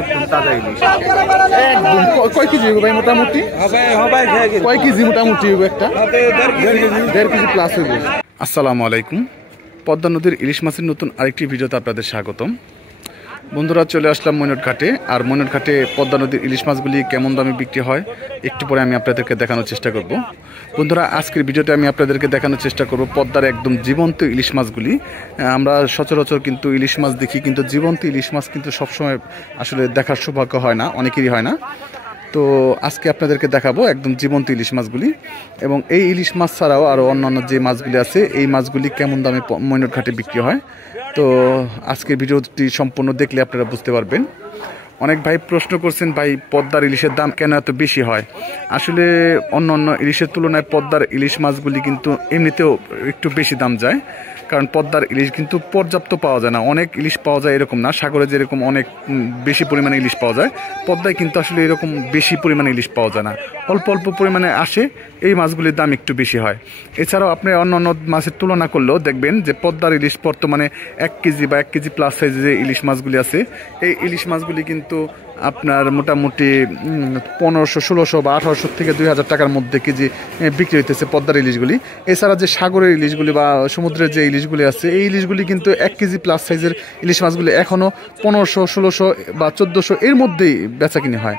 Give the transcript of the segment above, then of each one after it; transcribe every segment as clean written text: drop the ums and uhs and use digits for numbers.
একদম তাজা ইলিশ একদম। কয় কেজি ভাই মোটামুটি? কয় কেজি মোটামুটি একটা? 1.5 কেজি প্লাস হইব। আসসালামু আলাইকুম। পদ্মা নদীর ইলিশ মাছের নতুন আরেকটি ভিডিওতে আপনাদের স্বাগতম। বন্ধুরা, চলে আসলাম মৈনট ঘাটে। আর মৈনট ঘাটে পদ্মা নদীর ইলিশ মাছগুলি কেমন দামে বিক্রি হয় একটু পরে আমি আপনাদেরকে দেখানোর চেষ্টা করব। বন্ধুরা, আজকের ভিডিওতে আমি আপনাদেরকে দেখানোর চেষ্টা করব পদ্মার একদম জীবন্ত ইলিশ মাছগুলি। আমরা সচরাচর কিন্তু ইলিশ মাছ দেখি, কিন্তু জীবন্ত ইলিশ মাছ কিন্তু সবসময় আসলে দেখার সৌভাগ্য হয় না, অনেকেরই হয় না। তো আজকে আপনাদেরকে দেখাবো একদম জীবন্ত ইলিশ মাছগুলি, এবং এই ইলিশ মাছ ছাড়াও আরও অন্যান্য যে মাছগুলি আছে এই মাছগুলি কেমন দামে মৈনট ঘাটে বিক্রি হয়। তো আজকের ভিডিওটি সম্পূর্ণ দেখলে আপনারা বুঝতে পারবেন। অনেক ভাই প্রশ্ন করছেন, ভাই পদ্মার ইলিশের দাম কেন এত বেশি হয়? আসলে অন্য অন্য ইলিশের তুলনায় পদ্মার ইলিশ মাছগুলি কিন্তু এমনিতেও একটু বেশি দাম যায়, কারণ পদ্মার ইলিশ কিন্তু পর্যাপ্ত পাওয়া যায় না। অনেক ইলিশ পাওয়া যায় এরকম না, সাগরে যেরকম অনেক বেশি পরিমাণে ইলিশ পাওয়া যায়, পদ্মায় কিন্তু আসলে এরকম বেশি পরিমাণে ইলিশ পাওয়া যায় না। অল্প অল্প পরিমাণে আসে, এই মাছগুলির দাম একটু বেশি হয়। এছাড়াও আপনি অন্য অন্য মাছের তুলনা করলেও দেখবেন যে পদ্মার ইলিশ বর্তমানে 1 কেজি বা 1 কেজি প্লাস সাইজের যে ইলিশ মাছগুলি আছে, এই ইলিশ মাছগুলি কিন্তু আপনার মোটামুটি 1500, 1600 বা 1800 থেকে 2000 টাকার মধ্যে কেজি বিক্রি হইতেছে পদ্মার ইলিশগুলি। এছাড়া যে সাগরের ইলিশগুলি বা সমুদ্রের যে ইলিশগুলি আছে, এই ইলিশগুলি কিন্তু 1 কেজি প্লাস সাইজের ইলিশ মাছগুলি এখনও 1500, 1600 বা 1400 এর মধ্যেই বেচাকিনি হয়।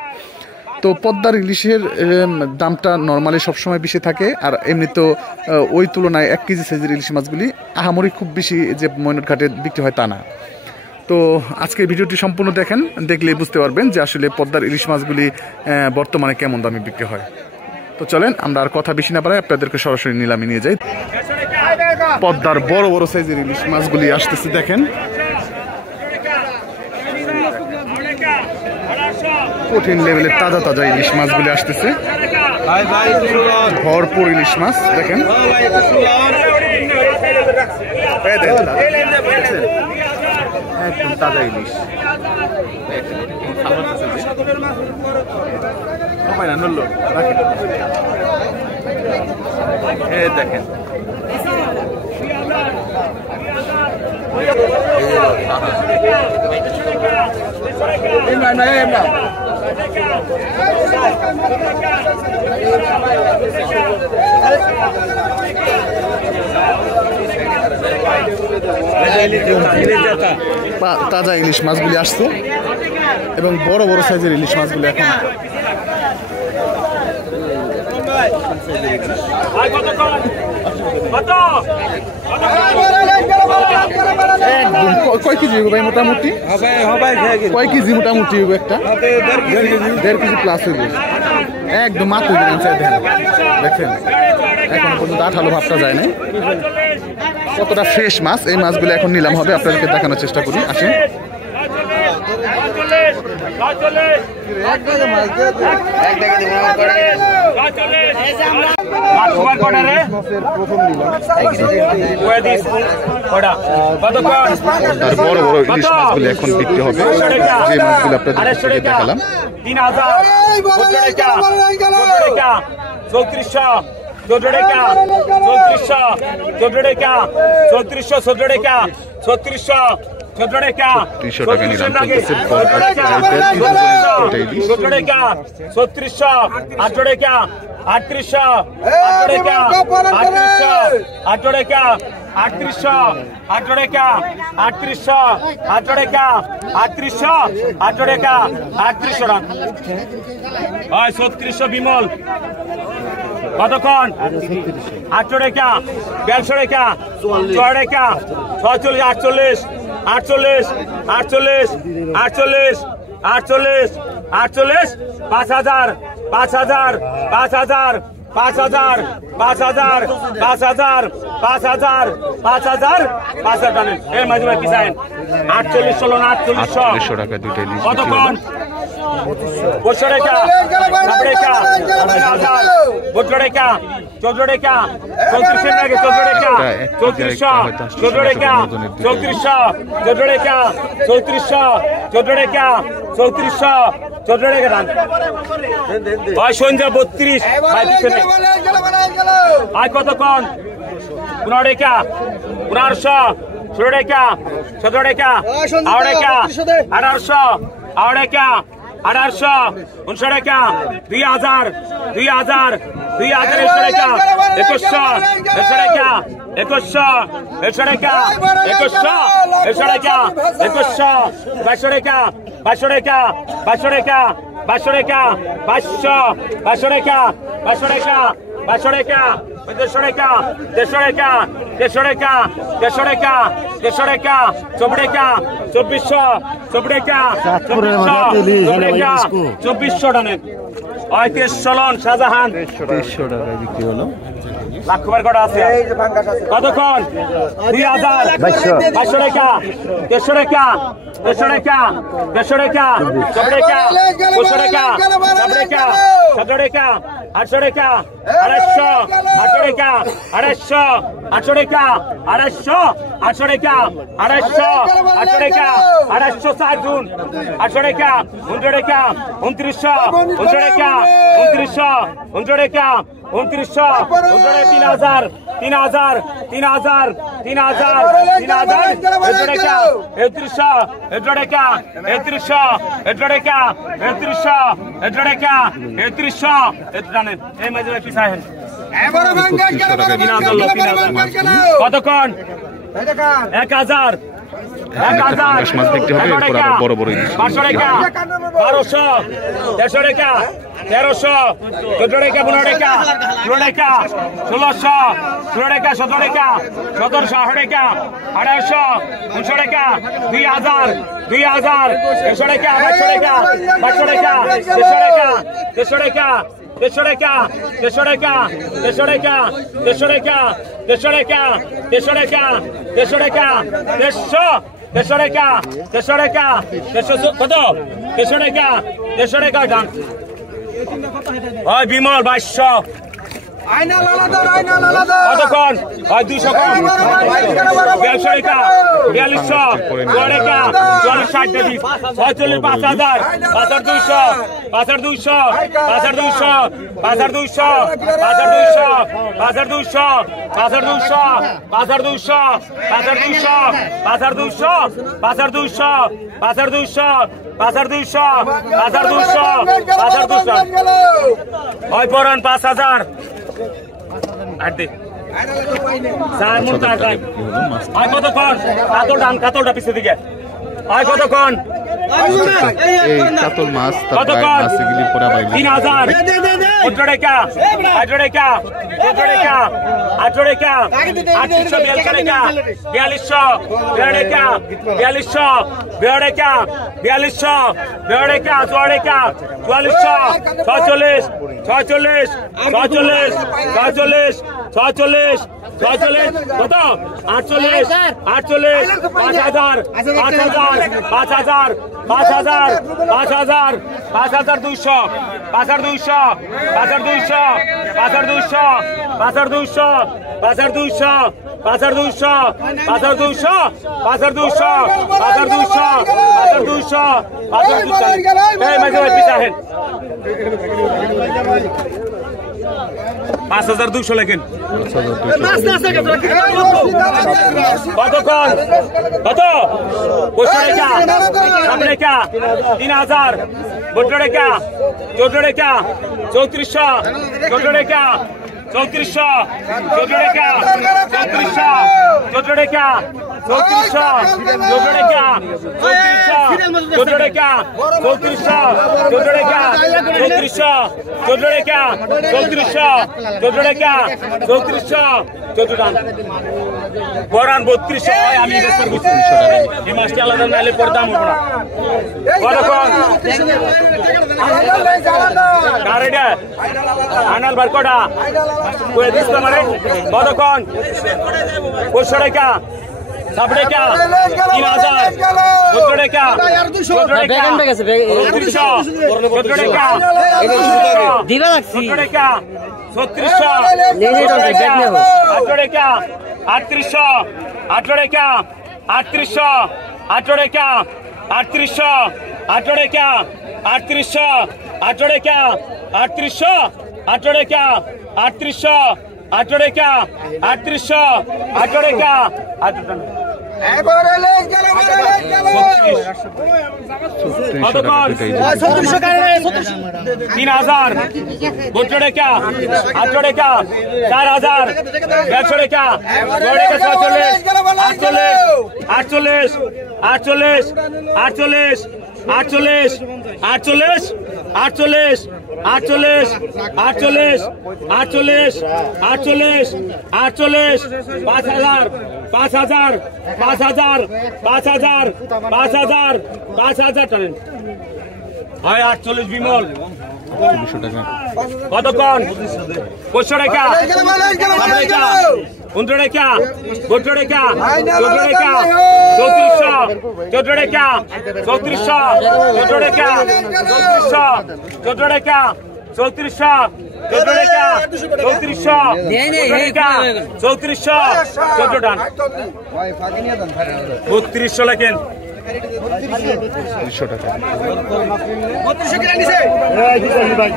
তো পদ্মার ইলিশের দামটা নর্মালি সবসময় বেশি থাকে, আর এমনিতেও ওই তুলনায় 1 কেজি সাইজের ইলিশ মাছগুলি আহামরি খুব বেশি যে মৈনট ঘাটে বিক্রি হয় তা না। তো আজকের ভিডিওটি সম্পূর্ণ দেখেন, দেখলেই বুঝতে পারবেন যে আসলে পদ্মার ইলিশ মাছগুলি বর্তমানে কেমন দামে বিক্রি হয়। তো চলেন আমরা আর কথা বেশি না বাড়াই, আপনাদেরকে সরাসরি নিলামে নিয়ে যাই। পদ্মার বড় বড় সাইজের ইলিশ মাছগুলি আসতেছে, দেখেন কঠিন লেভেলের তাজা তাজা ইলিশ মাছগুলি আসতেছে, ভরপুর ইলিশ মাছ দেখেন। একদম তাজা ইলিশ দেখেন। তাজা ইলিশ মাছগুলি আসছে, এবং বড় বড় সাইজের ইলিশ মাছগুলি এখন একদম। কয় কেজি ভাই মোটামুটি? কয় কেজি মোটামুটি একটা? 1.5 কেজি প্লাস হইব। একদম মাত্র দেখেন, এখনো পর্যন্ত আঠালো ভাবটা যায় নাই। কতটা ফ্রেশ মাছ, এই মাছগুলো এখন নিলাম হবে, আপনাদেরকে দেখানোর চেষ্টা করি। আসেন। বড় বড় ইলিশ মাছগুলি এখন বিক্রি হবে, যে মাছগুলো আপনাদের দেখালাম। 3000, 3400, 3400, 3600 বিমল কতক্ষণ? 800 টাকা, 150 টাকা, 6 টাকা, 46, 48, 48, 48, 48, 48, 5000, 5000, 5000, 5000, 5000, 5000, 5000, 5000, 5000 টানেন। এই মাঝে কি চাইন? 48 চলো না, 4800 টাকা দুইটা ইলিশ কতক্ষণ? 200 টাকা, 60 টাকা, 5000, 200 টাকা, 14 টাকা, 34 টাকা, 14 টাকা, 3400, 14 টাকা, 3400, 14 টাকা, 3400, 14 টাকা, 3400, 14 টাকা দাম। ভাই সন্ধ্যা 32, ভাই পিছনে আয় কতক্ষণ? 15 টাকা, 1500, ষোলো টাকা, 17 টাকা, 18 টাকা, 1800, 18 টাকা, 1800, 19 টাকা, 2000, 2000, 2000, 100 টাকা, 2100, 100 টাকা, 2100, 100 টাকা, 2100, 100 টাকা, 2100, 2200 টাকা, 2200 টাকা, 2200 টাকা, 2200 টাকা, 2200, 2200 টাকা, 2200 টাকা, 2200 টাকা, 150 টাকা, 150 টাকা, 150 টাকা, 150 টাকা, 150 টাকা, 24 টাকা, 2400, 24 টাকা, 2400 টানেন। 35 চলন শাহজাহান 2300 টাকায় বিক্রি হলো। লাখবার কটা আছে কতক্ষণ 2000 500 টাকা 150 টাকা 150 টাকা 150 টাকা 100 টাকা 200 টাকা 100 টাকা 100 টাকা 800 টাকা 800 800 টাকা 800 800 টাকা 800 800 টাকা 800 800 টাকা 800 60 800 টাকা 100 টাকা 2900 100 টাকা 2900 100 টাকা 2900 3000 3000 3000 3000 3000 100 টাকা 3100 100 টাকা 3100 100 টাকা 3100 100 টাকা 3100 জানেন এই মাঝে কি চাইছেন কতক্ষণ 1000 পাঙ্গাস মাছ দেখতে হবে, এরপর আবার বড় বড় ইলিশ। 500 টাকা 1200 150 টাকা 1300 14 টাকা 15 টাকা 16 টাকা 1600 16 টাকা 17 টাকা 1700 টাকা 1800 1900 টাকা 2000 2000 100 টাকা 200 টাকা 200 টাকা 300 টাকা 300 টাকা 300 টাকা 300 টাকা 300 টাকা 300 টাকা 300 টাকা 300 টাকা 300 টাকা 300 300 টাকা 300 টাকা 300 কত 300 টাকা 300 টাকা দাম ওই বিমল 2200 কতক্ষণ হয় 200 কম 4200 টাকা 4200 টাকা 40 60 45 5000 5200 5200 5200 5200 5200 5200 5200 5200 5200 হয় পরান 5000 আড্ডি চার মন টাকা হয় কতক্ষণ কাতলটা পিছিয়ে দিকে হয় কতক্ষণ এই কাতল মাছ তার মাছ এগুলি পরে আবার 3000 18 টাকা 18 টাকা 14 টাকা 18 টাকা 842 টাকা 4200 টাকা 4200 টাকা 4200 টাকা 4 টাকা 4400 46 46 46 46 46 কত 48 48 5000 5000 5000 5000 5000 5200 5200 5200 5200 5200 5200 5200 5200 5200 5200 এই মাঝে পিছা হেন 5200 লেখেন কতক্ষণ কত 500 টাকা 7 টাকা 3000 12 টাকা 14 টাকা 3400 14 টাকা 3400 14 টাকা 3400 14 টাকা 3400 14 টাকা 3400 14 টাকা 3400 14 টাকা 3400 14 টাকা 3400 14 টাকা 3400 14 টাকা বরান 3200 হয় আমি বেচার 3200 টাকা এই মাছটি আলাদা নাইলে পর দাম হবে না কতক্ষণ গাড়িটা আনাল বারকোটা কই দিছ মানে কতক্ষণ 500 টাকা 7 টাকা 3000 14 টাকা 14 টাকা 14 টাকা দিবা লাগছি 14 টাকা 3600 18 টাকা 3800 18 টাকা 3800 18 টাকা 3800 18 টাকা 3800 18 টাকা 3800 18 টাকা 3800 18 টাকা 3800 18 টাকা 3000 बोचड़े क्या 800 क्या 4000 150 क्या 48 48 48 48 48 48 48 48 48 48 48 5000 5000 5000 5000 5000 5000 টাকা হয় 48 বিমল কতক্ষণ 500 টাকা 15 টাকা 14 টাকা 14 টাকা 3400 14 টাকা 3400 14 টাকা 3400 14 টাকা 3400 14 টাকা 3400 3400 14 টাকা 3200 লেখেন 300 টাকা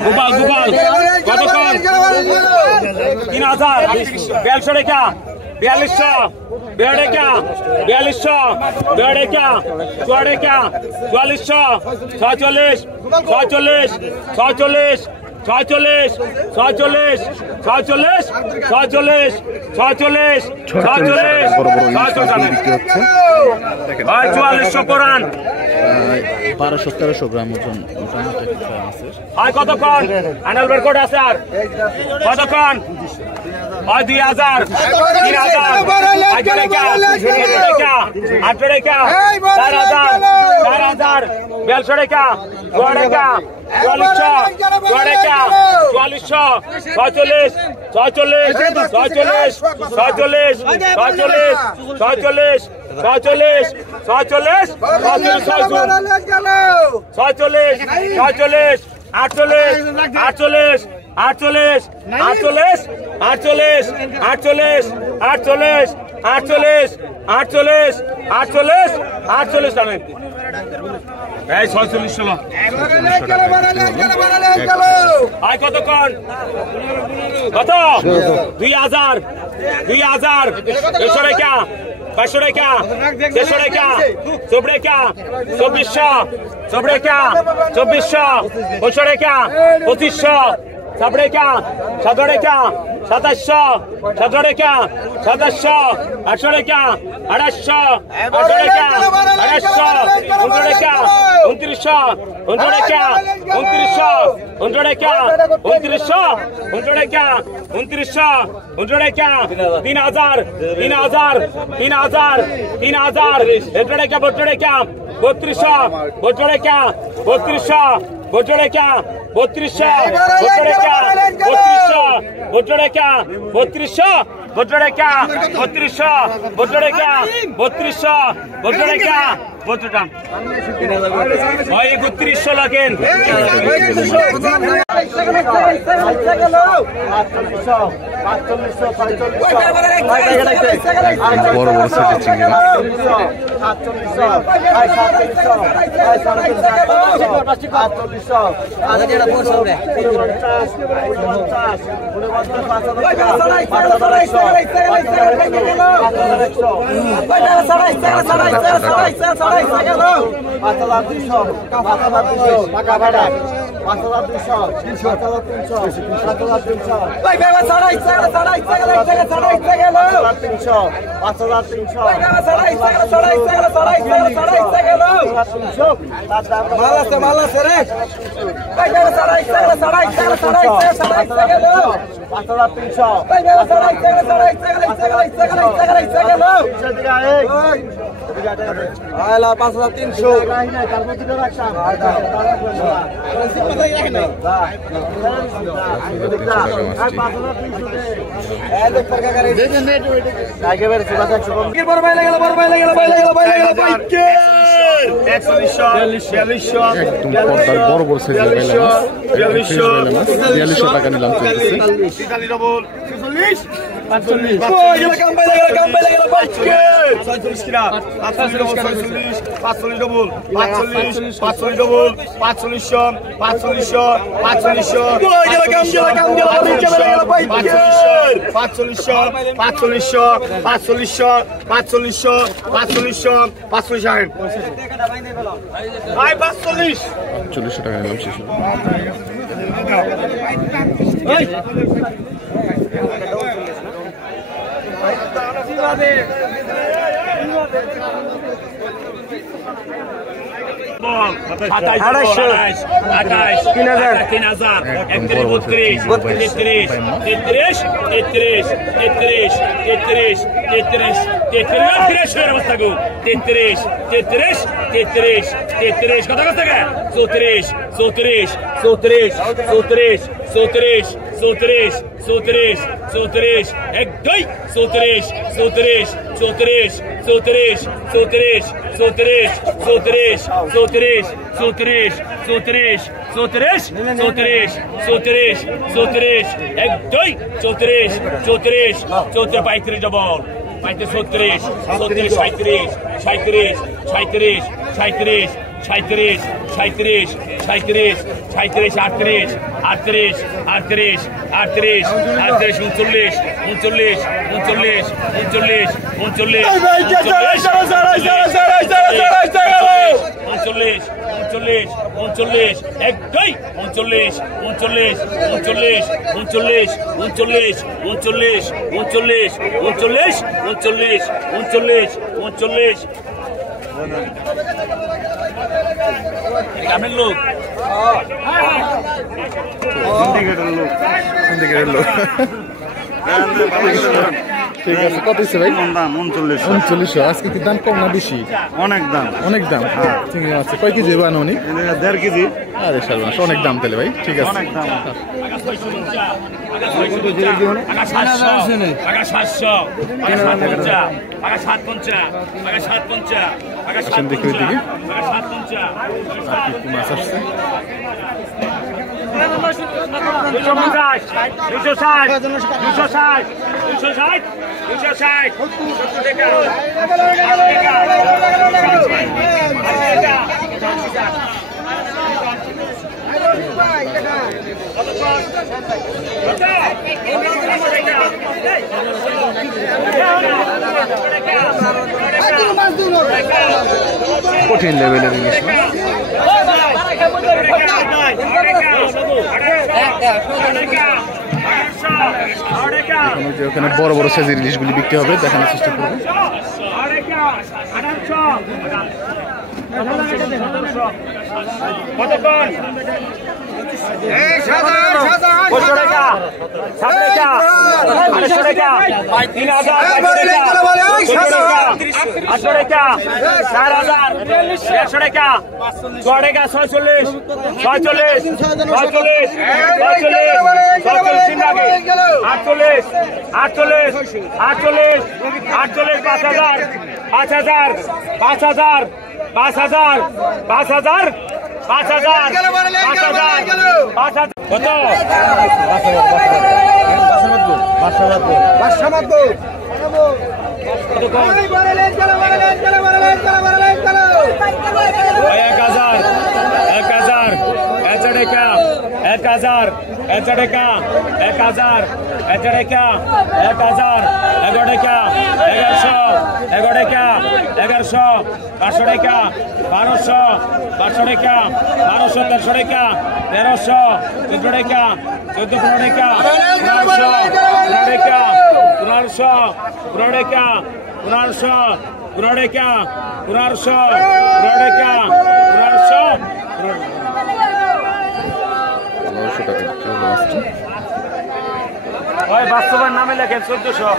গোপাল গোপাল কতক্ষণ 3000 150 টাকা 4200 টাকা 4200 টাকা 4400 46 46 46 46 46 46 46 46 4400 কোরআন 1200-1300 গ্রাম ওজন মোটামুটি আর কতক্ষণ আনাল বের কোড আছে আর কতক্ষণ আর 2000 3000 800 টাকা 800 টাকা 4000 4200 টাকা 4 টাকা 4400 46 46 46 46 46 46 46 টাকা এই 46 ষোলো আয় কতক্ষণ কত 2000 200 টাকা 500 টাকা 600 টাকা 4 টাকা 2400 টাকা 2400 500 টাকা 2500 7 টাকা 7 টাকা 2700 7 টাকা 2700 800 টাকা 2800 800 টাকা 2800 টাকা 2900 টাকা 2900 টাকা 2900 টাকা 2900 টাকা 3000 3000 3000 3000 100 টাকা 72 টাকা 3200 টাকা 3200 টাকা 3200 টাকা 3200 টাকা 3200 টাকা 3200 টাকা 3200 টাকা 32 টাকা ভাই 3100 লাগেন বড় বড় সাইজের চিংড়ি বড় বড় সাইজের বাইলা মাছ 4200 টাকা নিলাম চলতেছে টাকা নিলাম শেষ। ঠিক আছে, কত হচ্ছে ভাই? 3900। আজকে কি দাম কম না বেশি? অনেক দাম, অনেক দাম। চিংড়ি মাছ কয় কেজি বানো অনেক? 1.5 কেজি। আরে সর্বনাশ, অনেক দাম তাহলে ভাই। ঠিক আছে, অনেক দাম। আসেন দেখি ওইদিকে আর কি মাছ আসছে। 250। কঠিন লেভেলের ইলিশ মাছ। ওখানে বড় বড় সাইজের ইলিশগুলি বিক্রি হবে, দেখানোর চেষ্টা করবো। বাস্তবের নামে লেখেন 1400।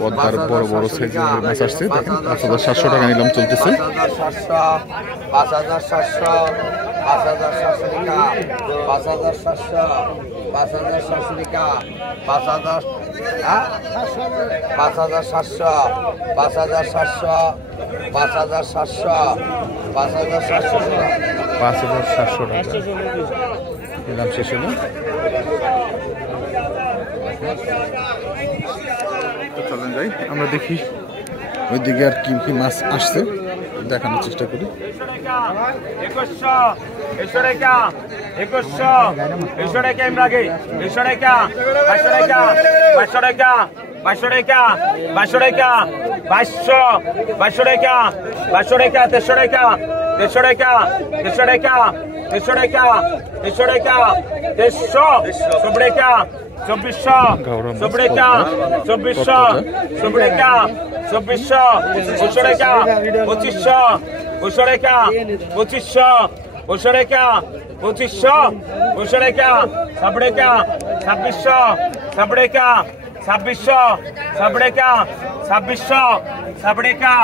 পদ্মার বড় বড় সাইজের মাছ আসছে, দেখেন 5700 টাকা নিলাম চলতেছে। 5700 5700 5700 টাকা 5700 5,700 টাকা 5,000 5,700 5,700 5,700 5,700 5,700 টাকা দাম শেষ হলো। চলেন যাই, আমরা দেখি ওইদিকে আর কি কি মাছ আসছে দেখানোর চেষ্টা করি। 2100 টাকা 2100 টাকা ইমরাগে 2100 টাকা 2200 টাকা 2200 টাকা 2200 টাকা 2200 টাকা 2200 টাকা 2200 টাকা 300 টাকা 300 টাকা 300 টাকা 300 টাকা 300 টাকা 300 টাকা 2400 টাকা 2400 টাকা 2400 টাকা 2500 টাকা 2500 টাকা 2500 টাকা 2600 টাকা 2600 টাকা 2600 টাকা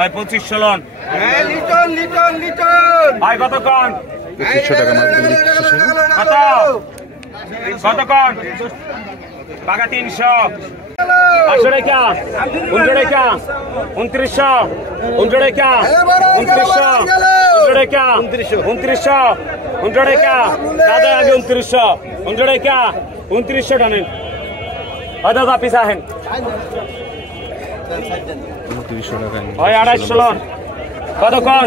আয় 2500 লন আয় কতক্ষণ 2500 টাকা মাছ বিক্রি শেষ হলো। কতক্ষণ টাকা 300 500 টাকা 500 টাকা 2900 500 টাকা 2900 500 টাকা 2900 500 টাকা দাদা আগে 2900 500 টাকা 2900 টানেন দাদা পিছা হেন 2900 টাকা হয় 250 লন কতক্ষণ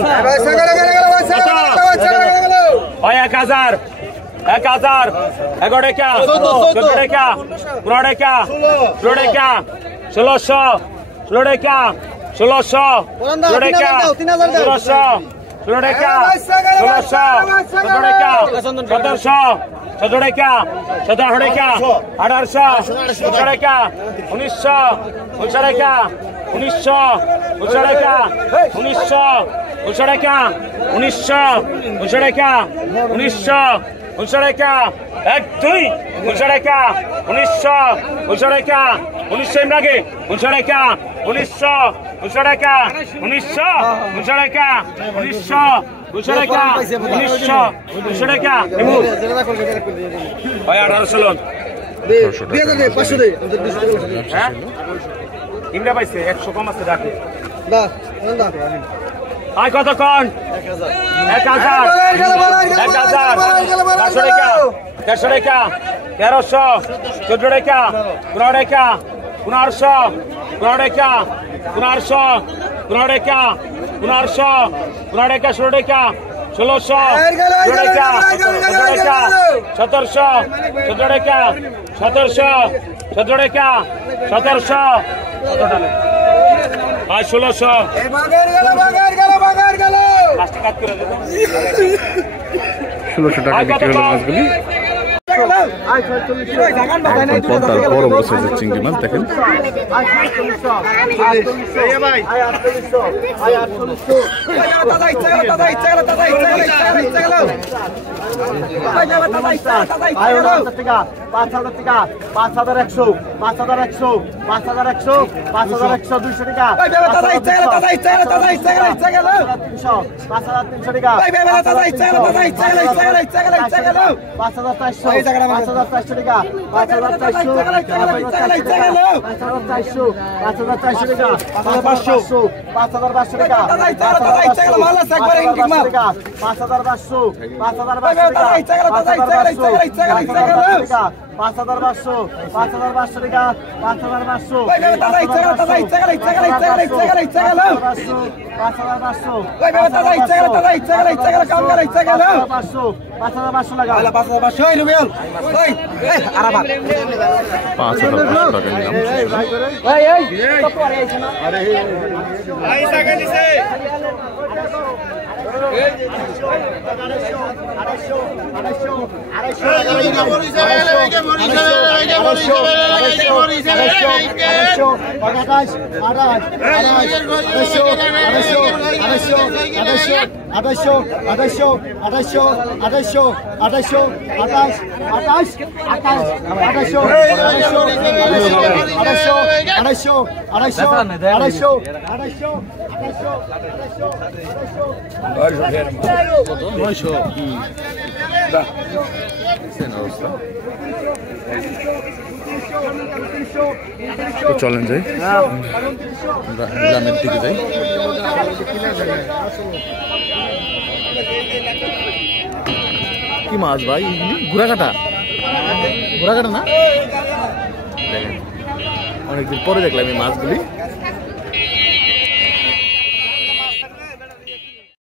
হয় 1000 1000 11 টাকা 14 টাকা 15 টাকা 16 টাকা 1600 16 টাকা 1600 16 টাকা 1600 16 টাকা 1600 17 টাকা 1700 17 টাকা 17 টাকা 1800 18 টাকা 1900 19 টাকা 1900 19 টাকা 1900 19 টাকা 1900 19 টাকা 1900 19 টাকা 1 2 19 টাকা 1900 19 টাকা 1900 ইমরাগে 19 টাকা 1900 19 টাকা 1900 19 টাকা 1900 19 টাকা 1900 19 টাকা এমু ভাই 1800 লন হ্যাঁ ইমরা পাইছে 100 কম আছে ডাকে আয় কতক্ষণ 1000 500 টাকা 150 টাকা 1300 14 টাকা 15 টাকা 1500 15 টাকা 1500 15 টাকা 1500 15 টাকা 16 টাকা 1600 16 টাকা 17 টাকা 1700 17 টাকা 1700 আর 1600 1600 টাকা বিক্রি হলো মাছগুলি। পদ্মার বড় বড় সাইজের চিংড়ি মাছ দেখেন। তো চলেন যাই গ্রামের দিকে যাই। কি মাছ ভাই? ঘোড়াকাটা না? দেখেন অনেকদিন পরে দেখলাম এই মাছগুলি।